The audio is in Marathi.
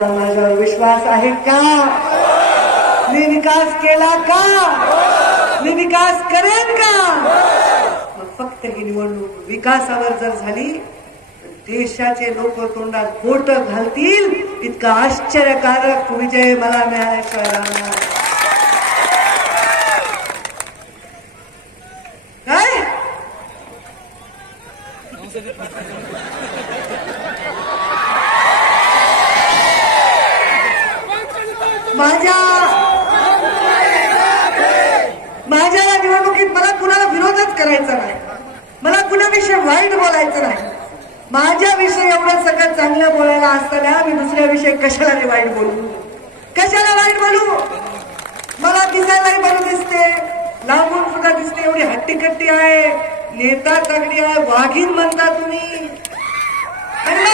माझ्यावर विश्वास आहे का? मी विकास केला का? मी विकास करेन का? मग फक्त ही निवडणूक विकासावर जर झाली तर देशाचे लोक तोंडात बोट घालतील इतका आश्चर्यकारक विजय मला मिळाल्याशिवाय काय माझ्या निवडणुकीत मला कुणाला विरोधच करायचा नाही, मला कुणाविषयी वाईट बोलायचं नाही. माझ्याविषयी एवढं सगळं चांगलं बोलायला असताना मी दुसऱ्याविषयी कशाला वाईट बोलू? कशाला वाईट बोलू? मला दिसायलाही बरं दिसते, लांबून सुद्धा दिसते, एवढी हट्टीकट्टी आहे, नेता तगडी आहे, वाघीण म्हणता तुम्ही. आणि